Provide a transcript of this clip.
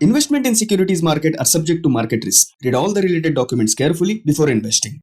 Investment in securities market are subject to market risk. Read all the related documents carefully before investing.